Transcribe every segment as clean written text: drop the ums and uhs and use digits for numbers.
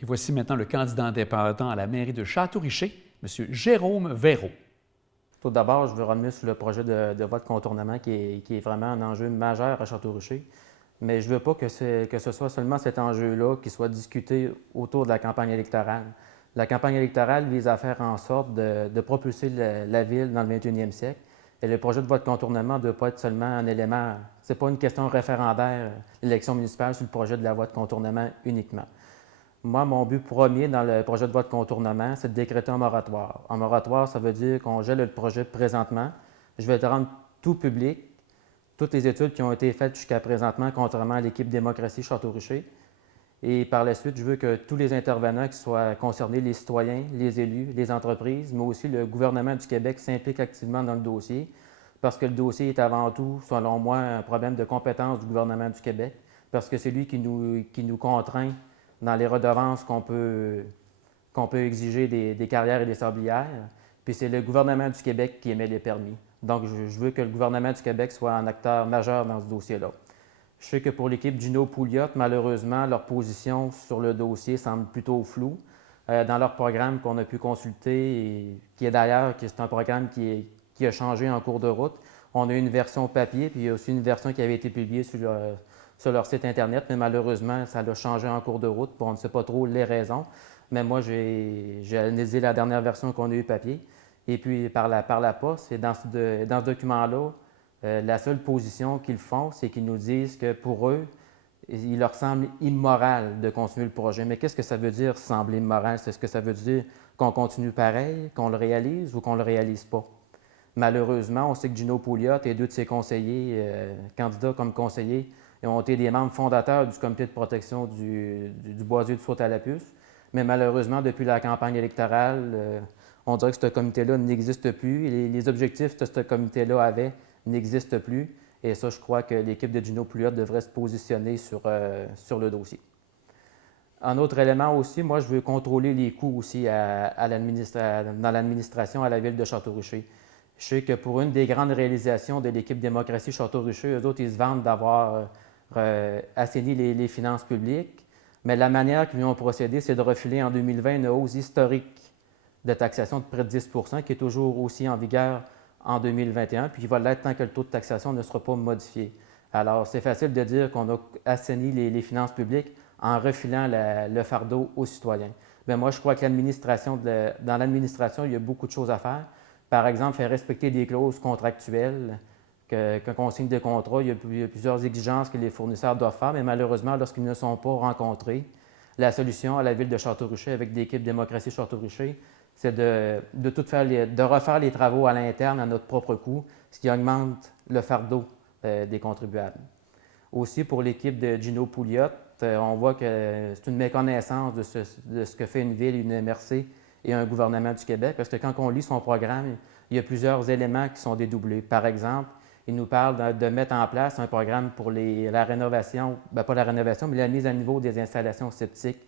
Et voici maintenant le candidat indépendant à la mairie de Château-Richer, M. Jérôme Verreau. Tout d'abord, je veux revenir sur le projet de voie de contournement qui est vraiment un enjeu majeur à Château-Richer. Mais je ne veux pas que ce soit seulement cet enjeu-là qui soit discuté autour de la campagne électorale. La campagne électorale vise à faire en sorte de propulser la ville dans le 21e siècle. Et le projet de voie de contournement ne doit pas être seulement un élément, ce n'est pas une question référendaire, l'élection municipale sur le projet de la voie de contournement uniquement. Moi, mon but premier dans le projet de voie de contournement, c'est de décréter un moratoire. Un moratoire, ça veut dire qu'on gèle le projet présentement. Je vais te rendre tout public, toutes les études qui ont été faites jusqu'à présentement, contrairement à l'équipe Démocratie Château-Richer. Et par la suite, je veux que tous les intervenants qui soient concernés, les citoyens, les élus, les entreprises, mais aussi le gouvernement du Québec s'impliquent activement dans le dossier, parce que le dossier est avant tout, selon moi, un problème de compétence du gouvernement du Québec, parce que c'est lui qui nous contraint dans les redevances qu'on peut exiger des carrières et des sablières. Puis c'est le gouvernement du Québec qui émet les permis. Donc, je veux que le gouvernement du Québec soit un acteur majeur dans ce dossier-là. Je sais que pour l'équipe Gino Pouliot, malheureusement, leur position sur le dossier semble plutôt floue. Dans leur programme qu'on a pu consulter, et qui est d'ailleurs c'est un programme qui a changé en cours de route, on a une version papier, puis il y a aussi une version qui avait été publiée sur leur site Internet, mais malheureusement, ça a changé en cours de route. On ne sait pas trop les raisons, mais moi, j'ai analysé la dernière version qu'on a eue papier. Et puis, par la poste, et dans ce document-là, la seule position qu'ils font, c'est qu'ils nous disent que pour eux, il leur semble immoral de continuer le projet. Mais qu'est-ce que ça veut dire, sembler immoral? Est-ce que ça veut dire qu'on continue pareil, qu'on le réalise ou qu'on ne le réalise pas? Malheureusement, on sait que Gino Pouliot et deux de ses conseillers, candidats comme conseillers, ont été des membres fondateurs du comité de protection du boisier du Saut-à-la-Puce. Mais malheureusement, depuis la campagne électorale, on dirait que ce comité-là n'existe plus. Et les objectifs que ce comité-là avait n'existent plus. Et ça, je crois que l'équipe de Gino Pouliot devrait se positionner sur le dossier. Un autre élément aussi, moi, je veux contrôler les coûts aussi dans l'administration à la ville de Château-Richer. Je sais que pour une des grandes réalisations de l'équipe Démocratie Château-Richer, eux autres, ils se vantent d'avoir assaini les finances publiques, mais la manière qu'ils ont procédé, c'est de refiler en 2020 une hausse historique de taxation de près de 10 qui est toujours aussi en vigueur en 2021, puis qui va l'être tant que le taux de taxation ne sera pas modifié. Alors, c'est facile de dire qu'on a assaini les finances publiques en refilant le fardeau aux citoyens. Mais moi, je crois que dans l'administration, il y a beaucoup de choses à faire. Par exemple, faire respecter des clauses contractuelles. Quand on signe des contrats, il y a plusieurs exigences que les fournisseurs doivent faire, mais malheureusement, lorsqu'ils ne sont pas rencontrés, la solution à la ville de Château-Richer avec l'équipe Démocratie Château-Richer, c'est de refaire les travaux à l'interne à notre propre coût, ce qui augmente le fardeau des contribuables. Aussi, pour l'équipe de Gino Pouliot, on voit que c'est une méconnaissance de ce que fait une ville, une MRC et un gouvernement du Québec, parce que quand on lit son programme, il y a plusieurs éléments qui sont dédoublés. Par exemple, il nous parle de mettre en place un programme pour la rénovation, pas la rénovation, mais la mise à niveau des installations septiques.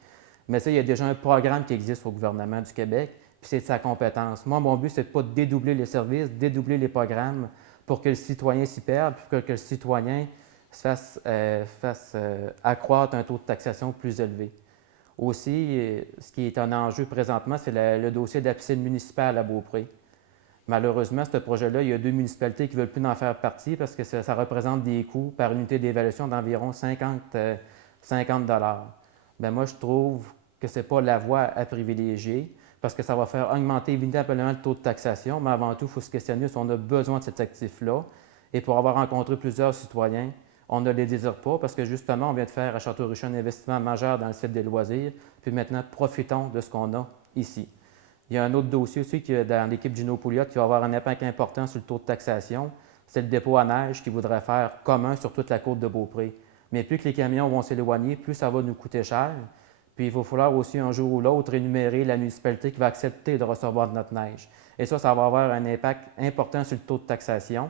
Mais ça, il y a déjà un programme qui existe au gouvernement du Québec, puis c'est de sa compétence. Moi, mon but, c'est de pas dédoubler les services, dédoubler les programmes pour que le citoyen s'y perde, puis que le citoyen fasse accroître un taux de taxation plus élevé. Aussi, ce qui est un enjeu présentement, c'est le dossier de la piscine municipale à Beaupré. Malheureusement, ce projet-là, il y a deux municipalités qui ne veulent plus en faire partie parce que ça représente des coûts par unité d'évaluation d'environ 50 Bien, moi, je trouve que ce n'est pas la voie à privilégier parce que ça va faire augmenter évidemment le taux de taxation, mais avant tout, il faut se questionner si on a besoin de cet actif-là. Et pour avoir rencontré plusieurs citoyens, on ne les désire pas parce que justement, on vient de faire à Château-Richer un investissement majeur dans le site des loisirs. Puis maintenant, profitons de ce qu'on a ici. Il y a un autre dossier aussi dans l'équipe Gino Pouliot qui va avoir un impact important sur le taux de taxation. C'est le dépôt à neige qu'il voudrait faire commun sur toute la côte de Beaupré. Mais plus que les camions vont s'éloigner, plus ça va nous coûter cher. Puis il va falloir aussi un jour ou l'autre énumérer la municipalité qui va accepter de recevoir de notre neige. Et ça va avoir un impact important sur le taux de taxation.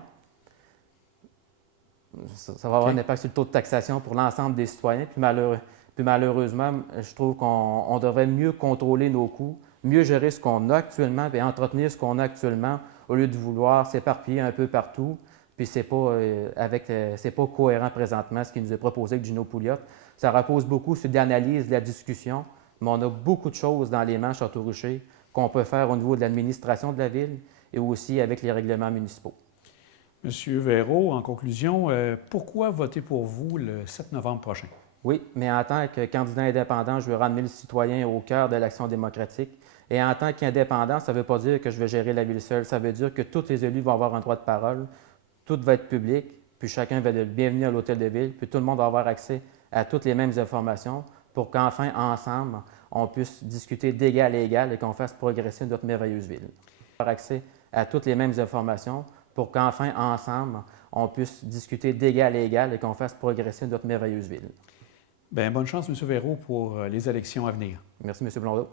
Ça va avoir un impact sur le taux de taxation pour l'ensemble des citoyens. Puis malheureusement, je trouve qu'on devrait mieux contrôler nos coûts, mieux gérer ce qu'on a actuellement et entretenir ce qu'on a actuellement au lieu de vouloir s'éparpiller un peu partout. Puis c'est pas cohérent présentement ce qui nous est proposé avec Gino Pouliot. Ça repose beaucoup sur l'analyse, la discussion, mais on a beaucoup de choses dans les mains à Château-Richer qu'on peut faire au niveau de l'administration de la ville et aussi avec les règlements municipaux. Monsieur Véro, en conclusion, pourquoi voter pour vous le 7 novembre prochain? Oui, mais en tant que candidat indépendant, je veux ramener le citoyen au cœur de l'action démocratique. Et en tant qu'indépendant, ça ne veut pas dire que je vais gérer la ville seule. Ça veut dire que tous les élus vont avoir un droit de parole, tout va être public, puis chacun va être le bienvenu à l'hôtel de ville, puis tout le monde va avoir accès à toutes les mêmes informations pour qu'enfin, ensemble, on puisse discuter d'égal à égal et qu'on fasse progresser notre merveilleuse ville. Avoir accès à toutes les mêmes informations pour qu'enfin, ensemble, on puisse discuter d'égal à égal et qu'on fasse progresser notre merveilleuse ville. Bien, bonne chance, M. Véro, pour les élections à venir. Merci, M. Blondeau.